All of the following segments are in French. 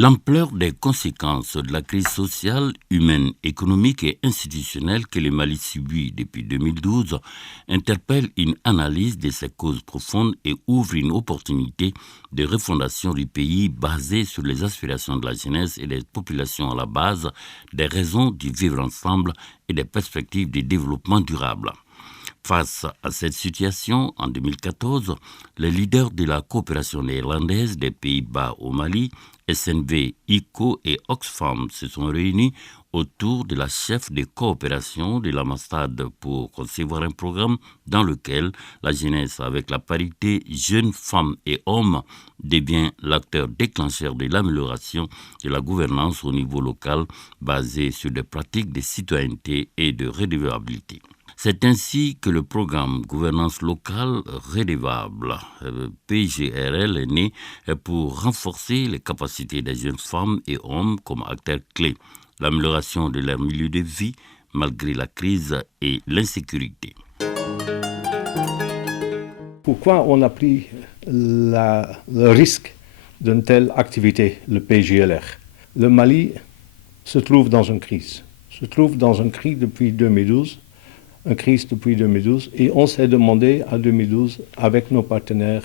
L'ampleur des conséquences de la crise sociale, humaine, économique et institutionnelle que le Mali subit depuis 2012 interpelle une analyse de ses causes profondes et ouvre une opportunité de refondation du pays basée sur les aspirations de la jeunesse et des populations à la base des raisons du vivre ensemble et des perspectives de développement durable. Face à cette situation, en 2014, les leaders de la coopération néerlandaise des Pays-Bas au Mali, SNV, ICO et Oxfam se sont réunis autour de la chef de coopération de l'ambassade pour concevoir un programme dans lequel la jeunesse, avec la parité jeunes, femmes et hommes, devient l'acteur déclencheur de l'amélioration de la gouvernance au niveau local basée sur des pratiques de citoyenneté et de redevabilité. C'est ainsi que le programme Gouvernance locale redevable, PGRL, est né pour renforcer les capacités des jeunes femmes et hommes comme acteurs clés, l'amélioration de leur milieu de vie malgré la crise et l'insécurité. Pourquoi on a pris le risque d'une telle activité, le PGLR? Le Mali se trouve dans une crise, depuis 2012. Et on s'est demandé en 2012 avec nos partenaires,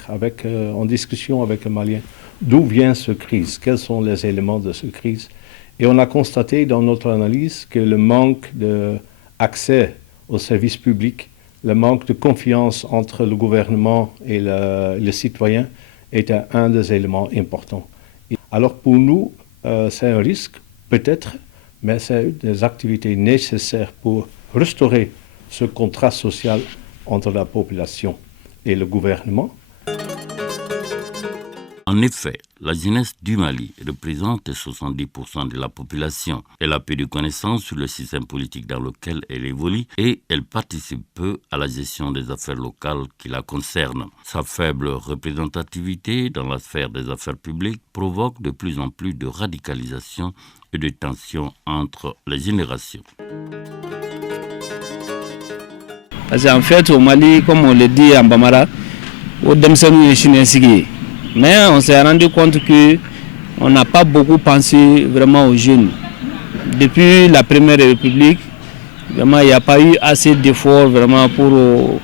en discussion avec les Maliens, d'où vient cette crise, quels sont les éléments de cette crise. Et on a constaté dans notre analyse que le manque d'accès aux services publics, le manque de confiance entre le gouvernement et les citoyens était un des éléments importants. Alors pour nous, c'est un risque, peut-être, mais c'est des activités nécessaires pour restaurer ce contrat social entre la population et le gouvernement. En effet, la jeunesse du Mali représente 70% de la population. Elle a peu de connaissances sur le système politique dans lequel elle évolue et elle participe peu à la gestion des affaires locales qui la concernent. Sa faible représentativité dans la sphère des affaires publiques provoque de plus en plus de radicalisation et de tensions entre les générations. Parce qu'en fait, au Mali, comme on le dit en Bambara, mais on s'est rendu compte qu'on n'a pas beaucoup pensé vraiment aux jeunes. Depuis la Première République, vraiment, il n'y a pas eu assez d'efforts vraiment pour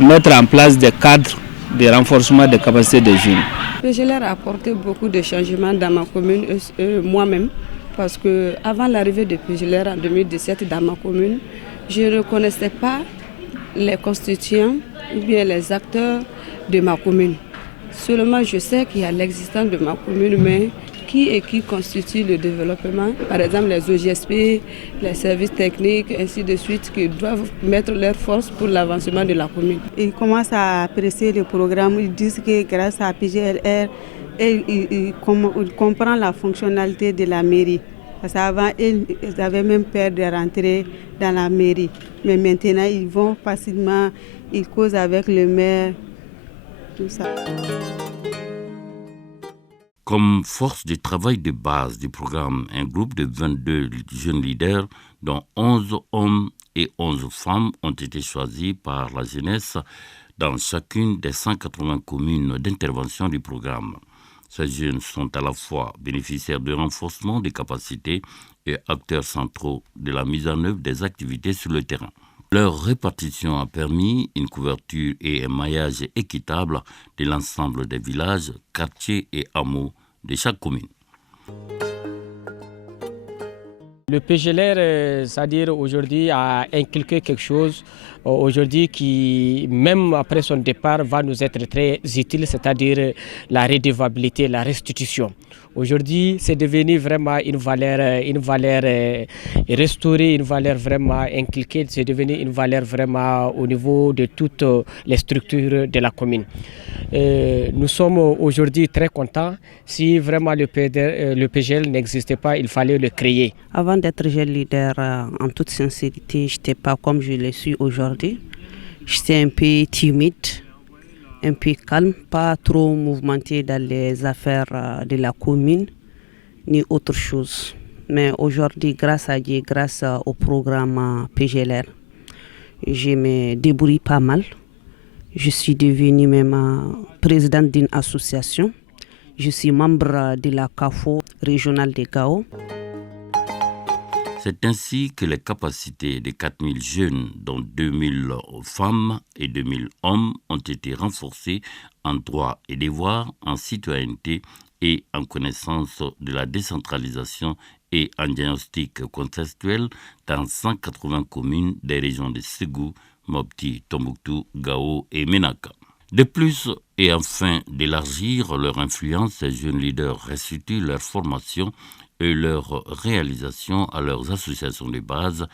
mettre en place des cadres de renforcement des capacités des jeunes. PGLR a apporté beaucoup de changements dans ma commune, moi-même, parce qu'avant l'arrivée de PGLR en 2017 dans ma commune, je ne connaissais pas les constituants ou bien les acteurs de ma commune. Seulement, je sais qu'il y a l'existence de ma commune, mais qui constitue le développement, par exemple les OGSP, les services techniques, ainsi de suite, qui doivent mettre leurs forces pour l'avancement de la commune. Ils commencent à apprécier le programme, ils disent que grâce à PGLR, ils comprennent la fonctionnalité de la mairie. Parce qu'avant, ils avaient même peur de rentrer dans la mairie. Mais maintenant, ils vont facilement, ils causent avec le maire, tout ça. Comme force de travail de base du programme, un groupe de 22 jeunes leaders, dont 11 hommes et 11 femmes, ont été choisis par la jeunesse dans chacune des 180 communes d'intervention du programme. Ces jeunes sont à la fois bénéficiaires de renforcement des capacités et acteurs centraux de la mise en œuvre des activités sur le terrain. Leur répartition a permis une couverture et un maillage équitable de l'ensemble des villages, quartiers et hameaux de chaque commune. Le PGLR, c'est-à-dire aujourd'hui, a inculqué quelque chose aujourd'hui qui, même après son départ, va nous être très utile, c'est-à-dire la redevabilité, la restitution. Aujourd'hui, c'est devenu vraiment une valeur restaurée, une valeur vraiment inculquée, c'est devenu une valeur vraiment au niveau de toutes les structures de la commune. Nous sommes aujourd'hui très contents. Si vraiment le PGL n'existait pas, il fallait le créer. Avant d'être jeune leader, en toute sincérité, je n'étais pas comme je le suis aujourd'hui. J'étais un peu timide, un peu calme, pas trop mouvementé dans les affaires de la commune, ni autre chose. Mais aujourd'hui, grâce à Dieu, grâce au programme PGLR, je me débrouille pas mal. Je suis devenue même présidente d'une association. Je suis membre de la CAFO régionale de Gao. C'est ainsi que les capacités de 4000 jeunes, dont 2000 femmes et 2000 hommes, ont été renforcées en droits et devoirs, en citoyenneté et en connaissance de la décentralisation et en diagnostic contextuel dans 180 communes des régions de Ségou, Mopti, Tombouctou, Gao et Ménaka. De plus, et afin d'élargir leur influence, ces jeunes leaders restituent leur formation et leur réalisation à leurs associations de base,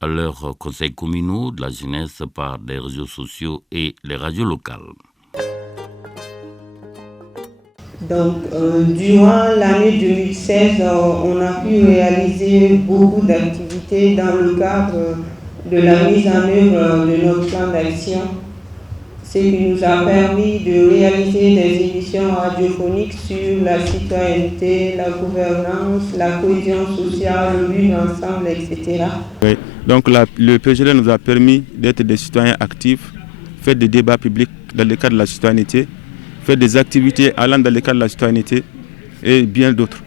à leurs conseils communaux de la jeunesse par des réseaux sociaux et les radios locales. Donc, durant l'année 2016, on a pu réaliser beaucoup d'activités dans le cadre de la mise en œuvre de notre plan d'action, ce qui nous a permis de réaliser des émissions radiophoniques sur la citoyenneté, la gouvernance, la cohésion sociale, le vivre ensemble, etc. Oui. Donc le PGL nous a permis d'être des citoyens actifs, faire des débats publics dans le cadre de la citoyenneté, faire des activités allant dans le cadre de la citoyenneté et bien d'autres.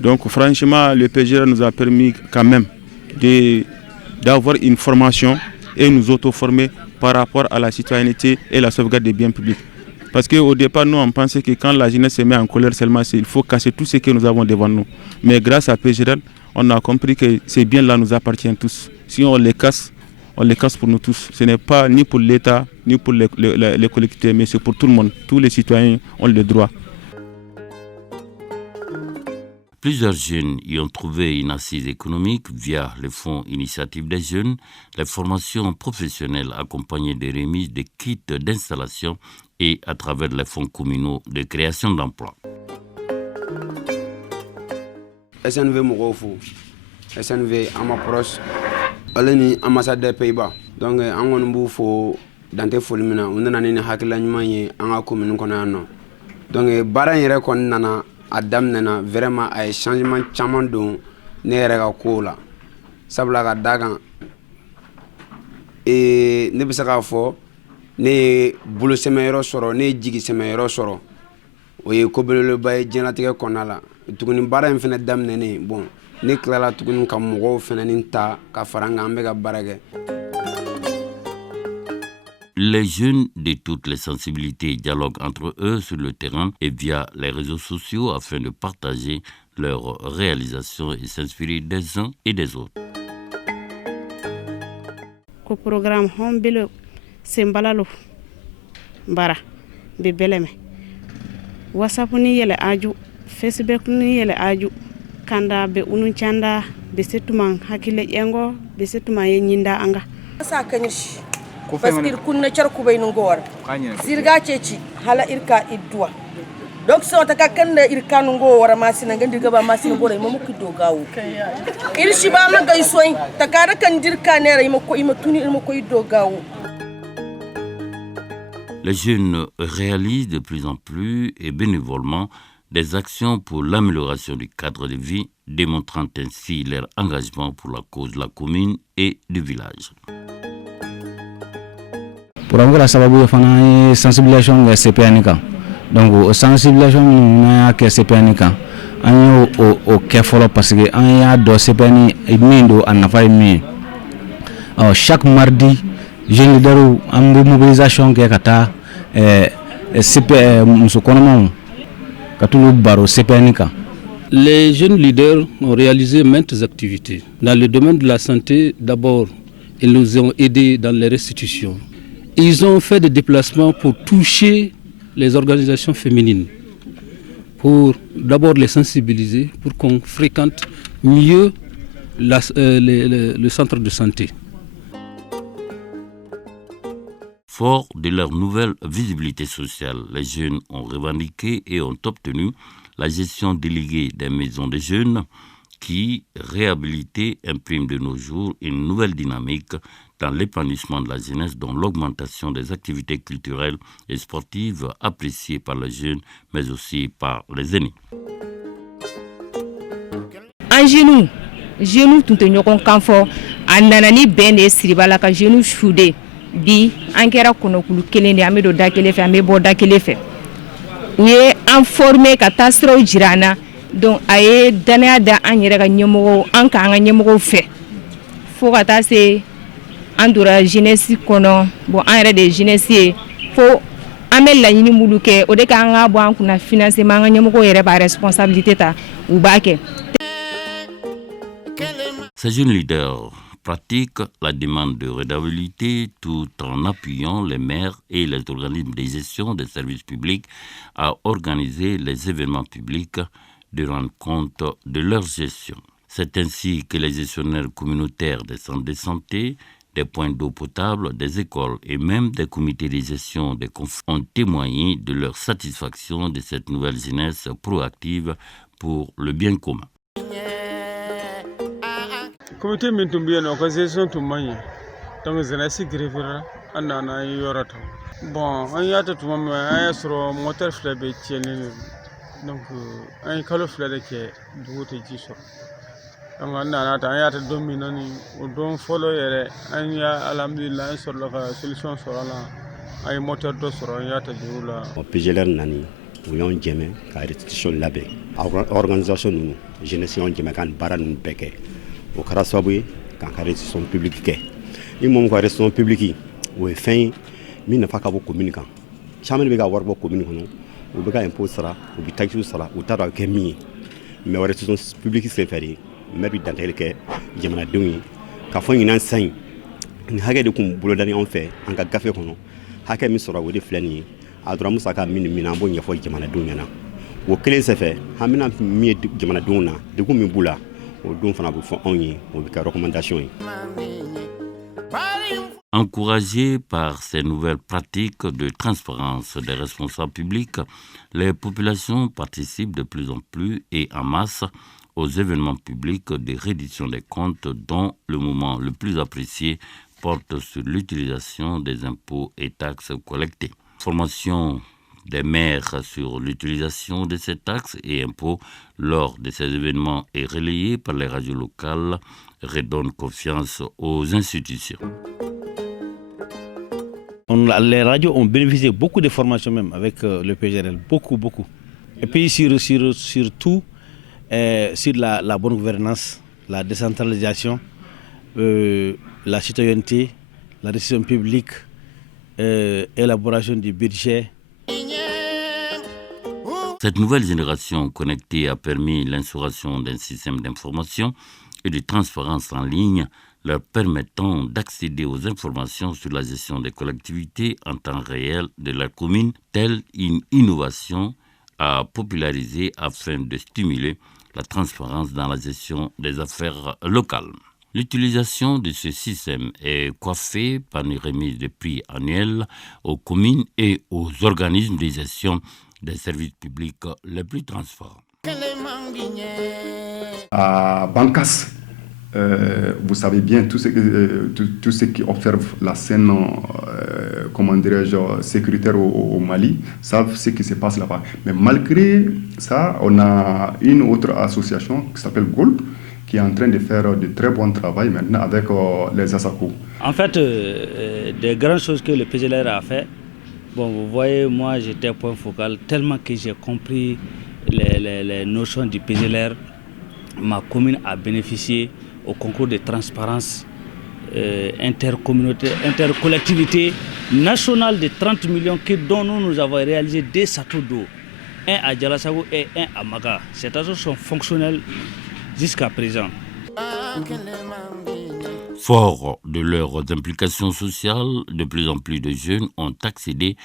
Donc franchement, le PGL nous a permis quand même d'avoir une formation et nous auto-former par rapport à la citoyenneté et la sauvegarde des biens publics. Parce qu'au départ, nous, on pensait que quand la jeunesse se met en colère seulement, il faut casser tout ce que nous avons devant nous. Mais grâce à PGL, on a compris que ces biens-là nous appartiennent tous. Si on les casse pour nous tous. Ce n'est pas ni pour l'État, ni pour les collectivités, mais c'est pour tout le monde. Tous les citoyens ont le droit. Plusieurs jeunes y ont trouvé une assise économique via les fonds initiatives des jeunes, les formations professionnelles accompagnées des remises de kits d'installation et à travers les fonds communaux de création d'emplois. SNV Mourofou, SNV à ma proche, Aleni ambassadeur Pays-Bas. Donc, on a un faux Dante Folimina, on a un hakilanyman en a commune qu'on a non. Donc, Baran Yerekon Nana. Adam nana vraiment ay changement chaman don ne yɛrɛ ka ko la sabula ka da kan ne bɛ se k'a fɔ ne ye bolo sɛmɛyɔrɔ sɔrɔ ne ye jigi sɛmɛyɔrɔ sɔrɔ o ye ko belebeleba ye diɲɛlatigɛ kɔnɔna la tuguni baara in fɛnɛ daminɛnen bon ne tilala tuguni ka mɔgɔw fɛnɛ ta ka fara n kan an bɛ ka baara kɛ. Les jeunes de toutes les sensibilités dialoguent entre eux sur le terrain et via les réseaux sociaux afin de partager leurs réalisations et s'inspirer des uns et des autres. Le programme Hombele Sembalalo Bara Bebeleme WhatsApp ni yele aju Facebook ni yele aju kanda be ununchanda be setuma hakile yengo be setuma yenyinda anga sa kanyishi parce que kunna charku bay ngor sirga ceci hala irka idwa donc so ta kakanda irka ngo wara masina ngandi gaba masina gore mo mukdo gawo irshi ba ma gay soy ta kara kan dirka ne ray mako imatuni mako iddo gawo. Les jeunes réalisent de plus en plus et bénévolement des actions pour l'amélioration du cadre de vie, démontrant ainsi leur engagement pour la cause de la commune et du village. Pour avoir sababu fana sensibilisation de CPN kan donc sensibilisation na ke CPN kan an yo ke folo parce que an ya do CPN min do an nafa mi chaque mardi jeune leader an mobilisation ke kata CPN musokonoma katulu baro CPN kan. Les jeunes leaders ont réalisé maintes activités dans le domaine de la santé. D'abord, ils nous ont aidés dans les restitutions. Ils ont fait des déplacements pour toucher les organisations féminines, pour d'abord les sensibiliser, pour qu'on fréquente mieux le centre de santé. Forts de leur nouvelle visibilité sociale, les jeunes ont revendiqué et ont obtenu la gestion déléguée des maisons des jeunes qui, réhabilitées, imprime de nos jours une nouvelle dynamique dans l'épanouissement de la jeunesse, dont l'augmentation des activités culturelles et sportives appréciées par les jeunes, mais aussi par les aînés. En genou tout est ñokon kanfo ananani ben de siribala ka genou choude bi ankera kono kulu kelen de amedo dakele fe amebo dakele fe. Oui, an former ka taa siraw jira an na donc a ye danaya da an yɛrɛ ka ɲɛmɔgɔw an ka an ka ɲɛmɔgɔw fɛ fo ka taa se an donna jeunesse kɔnɔ bon an yɛrɛ de ye jeunesse ye fo an bɛ laɲini minnu kɛ o de k'an ka bɔ an kunna financement an ka ɲɛmɔgɔw yɛrɛ b'a responsabilité ta u b'a kɛ. Ces jeunes leaders pratiquent la demande de redevabilité tout en appuyant les maires et les organismes de gestion des services publics à organiser les événements publics de rendre compte de leur gestion. C'est ainsi que les gestionnaires communautaires des centres de santé, des points d'eau potable, des écoles et même des comités de gestion des conflits ont témoigné de leur satisfaction de cette nouvelle jeunesse proactive pour le bien commun. Comité min tun biyen o ko gestion tun manye donc jeunesse grevera andana yorata bon an yata tuma me an soro moteur fla be tiene donc an kalo fla de ke duwote ji so donc andana ta an yata dominani o don follow yere an ya alhamdulillah an soro la solution soro la ay moteur do soro an yata diwula o pgler nani o yon jeme ka restitution labe organisation nous jeunesse yon jeme kan bara nun beke o kɛra sababu ye k'an ka restitution publique kɛ i mɔmu ka restitution publique o ye fɛn ye min nafa ka bɔ commune kan caman bɛ ka wari bɔ commune kɔnɔ u bɛ ka impôt sara u bɛ taxe sara u t'a dɔn a bɛ kɛ min ye mais o restitution publique senfɛ de maire bɛ dankɛli kɛ jamanadenw ye k'a fɔ ɲinan san in nin hakɛ de tun bolodani anw fɛ an ka gafe kɔnɔ hakɛ min sɔrɔ o de filɛ nin ye a dɔrɔn musaka min an b'o ɲɛfɔ jamanadenw ɲɛna o kelen senfɛ an bɛna min ye jamanadenw na degun min b'u la. Encouragés par ces nouvelles pratiques de transparence des responsables publics, les populations participent de plus en plus et en masse aux événements publics de reddition des comptes dont le moment le plus apprécié porte sur l'utilisation des impôts et taxes collectés. Formation des maires sur l'utilisation de ces taxes et impôts lors de ces événements est relayée par les radios locales, redonne confiance aux institutions. Les radios ont bénéficié beaucoup de formations même avec le PGRL, beaucoup. Et puis surtout sur la bonne gouvernance, la décentralisation, la citoyenneté, la décision publique, élaboration du budget. Cette nouvelle génération connectée a permis l'instauration d'un système d'information et de transparence en ligne leur permettant d'accéder aux informations sur la gestion des collectivités en temps réel de la commune, telle une innovation à populariser afin de stimuler la transparence dans la gestion des affaires locales. L'utilisation de ce système est coiffée par une remise de prix annuels aux communes et aux organismes de gestion des services publics les plus transparents. À Bankas, vous savez bien, tous ceux qui observent la scène sécuritaire au Mali savent ce qui se passe là-bas. Mais malgré ça, on a une autre association qui s'appelle Gold, qui est en train de faire de très bon travail maintenant avec les ASACO. En fait, des grandes choses que le PGLR a fait, bon, vous voyez, moi j'étais point focal tellement que j'ai compris les notions du PGLR. Ma commune a bénéficié au concours de transparence intercollectivité nationale de 30 millions dont nous avons réalisé 2 châteaux d'eau, un à Djalasago et un à Maga. Ces châteaux sont fonctionnels jusqu'à présent. Forts de leurs implications sociales, de plus en plus de jeunes ont accédé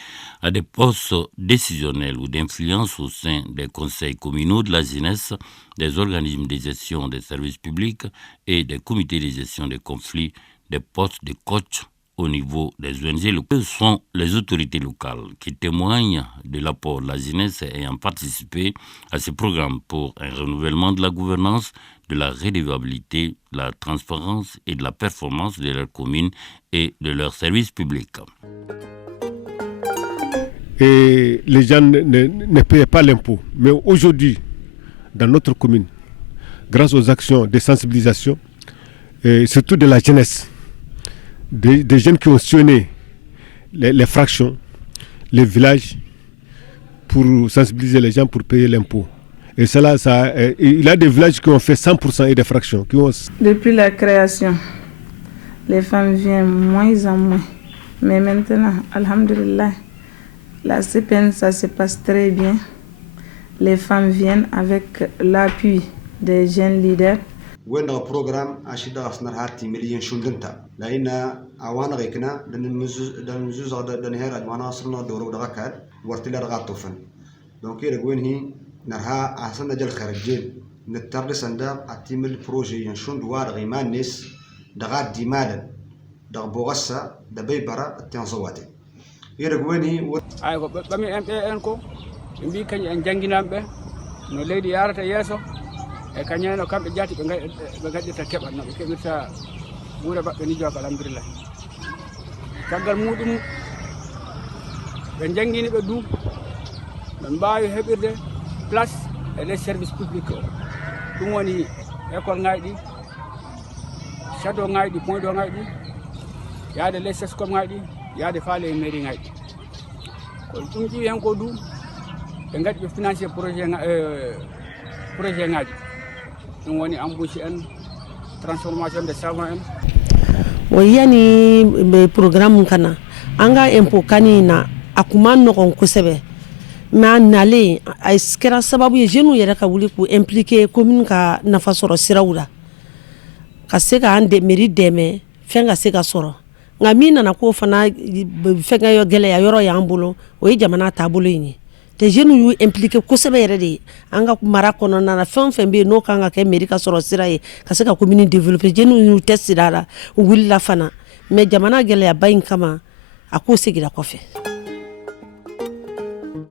à des postes décisionnels ou d'influence au sein des conseils communaux de la jeunesse, des organismes de gestion des services publics et des comités de gestion des conflits, des postes de coach au niveau des ONG locales. Ce sont les autorités locales qui témoignent de l'apport de la jeunesse ayant participé à ce programme pour un renouvellement de la gouvernance, de la redevabilité, de la transparence et de la performance de leurs communes et de leurs services publics. Et les gens ne payaient pas l'impôt. Mais aujourd'hui, dans notre commune, grâce aux actions de sensibilisation, et surtout de la jeunesse, des jeunes qui ont sillonné les fractions, les villages, pour sensibiliser les gens pour payer l'impôt. Et cela, il y a des villages qui ont fait 100% et des fractions. Depuis la création, les femmes viennent moins en moins. Mais maintenant, alhamdulillah, la CPN, ça se passe très bien. Les femmes viennent avec l'appui des jeunes leaders. وين البروغرام أشيد أصنع هاتي مليون شندنتا لأن أوانا غيكنا دن مزوز دن هير أجمعنا صرنا دورو دغاكاد ورتلا دغاتوفن دونك يرجون هي نرها أحسن جل خارجين نتردد صندوق أتيمل بروجي ينشون دوار غيمان نس دغات ديمالا دغ بوغسا دبيبرا التنزواتي يرجون هي أيوة بمي أنكو يمبي كان ينجنجنا به نوليدي يارتا يسو e kanyano kambe jati be gaddita keba no be kebirta buura babbe ni joga alhamdulillah tagal mudum be jangini be du be mbaawi hebirde place et les services publics dum woni école ngaydi château ngaydi point do ngaydi yaade les sescom ngaydi yaade faale mairie ngaydi ko dum ji hen ko du be ngadi be financer projet ngaydi dum woni embauche en transformation de savon en wayani be programme kana anga impôt kanina akuma no kon kusebe ma nale ay skera sababu ye jenu yere ka wuli ku impliquer commune ka nafa soro sirawula ka se ka ande mairie deme fenga se ka soro ngamina na ko fana fenga yo gele ya yoro ya ambulo o jamana tabulo yin te jenu yu impliquer kusebe yere de anga mara kono na fen be no kanga ke mairie ka soro siraye ka se ka commune développer jenu yu test dara wulila fana me jamana gele ya bayin kama akose gira ko fe.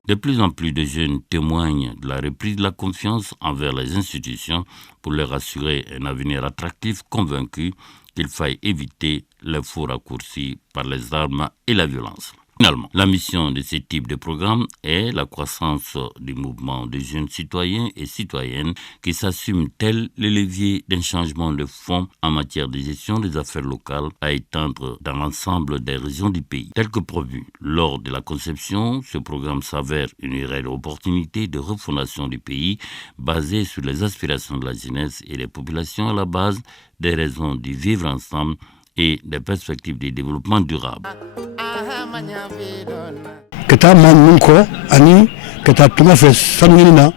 De plus en plus de jeunes témoignent de la reprise de la confiance envers les institutions pour leur assurer un avenir attractif, convaincus qu'il faille éviter les faux raccourcis par les armes et la violence. Finalement, la mission de ce type de programme est la croissance du mouvement de jeunes citoyens et citoyennes qui s'assument tels les leviers d'un changement de fond en matière de gestion des affaires locales à étendre dans l'ensemble des régions du pays. Tel que prévu lors de la conception, ce programme s'avère une réelle opportunité de refondation du pays basée sur les aspirations de la jeunesse et des populations à la base des raisons du vivre ensemble et des perspectives de développement durable. Kita man ko ani kita tuma fe sanina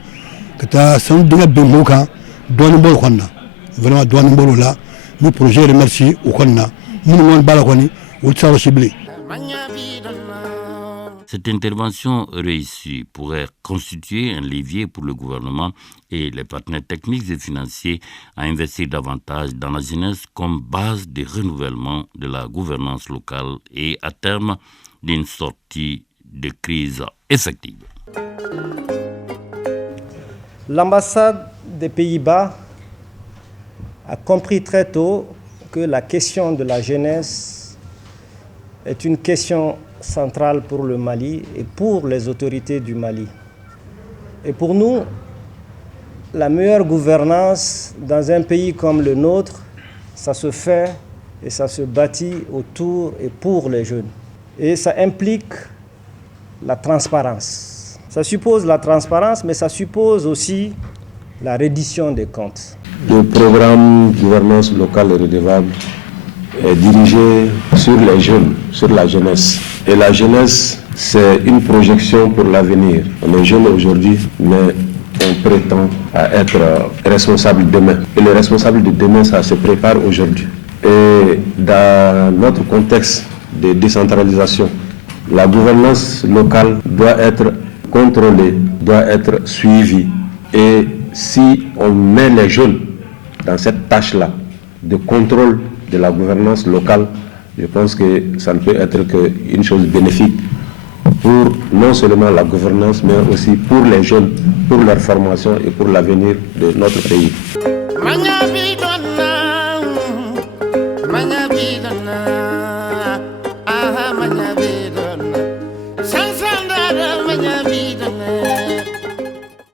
kita san diga bengoka doni bol konna vraiment doni bol la le projet remercie au konna mun won bala koni ou tsaro sibli. Cette intervention réussie pourrait constituer un levier pour le gouvernement et les partenaires techniques et financiers à investir davantage dans la jeunesse comme base de renouvellement de la gouvernance locale et à terme d'une sortie de crise effective. L'ambassade des Pays-Bas a compris très tôt que la question de la jeunesse est une question centrale pour le Mali et pour les autorités du Mali. Et pour nous, la meilleure gouvernance dans un pays comme le nôtre, ça se fait et ça se bâtit autour et pour les jeunes. Et ça implique la transparence. Ça suppose la transparence, mais ça suppose aussi la reddition des comptes. Le programme gouvernance locale et redevable est dirigé sur les jeunes, sur la jeunesse. Et la jeunesse, c'est une projection pour l'avenir. On est jeune aujourd'hui, mais on prétend à être responsable demain. Et le responsable de demain, ça se prépare aujourd'hui. Et dans notre contexte de décentralisation, la gouvernance locale doit être contrôlée, doit être suivie. Et si on met les jeunes dans cette tâche-là de contrôle de la gouvernance locale, je pense que ça ne peut être qu'une chose bénéfique pour non seulement la gouvernance, mais aussi pour les jeunes, pour leur formation et pour l'avenir de notre pays.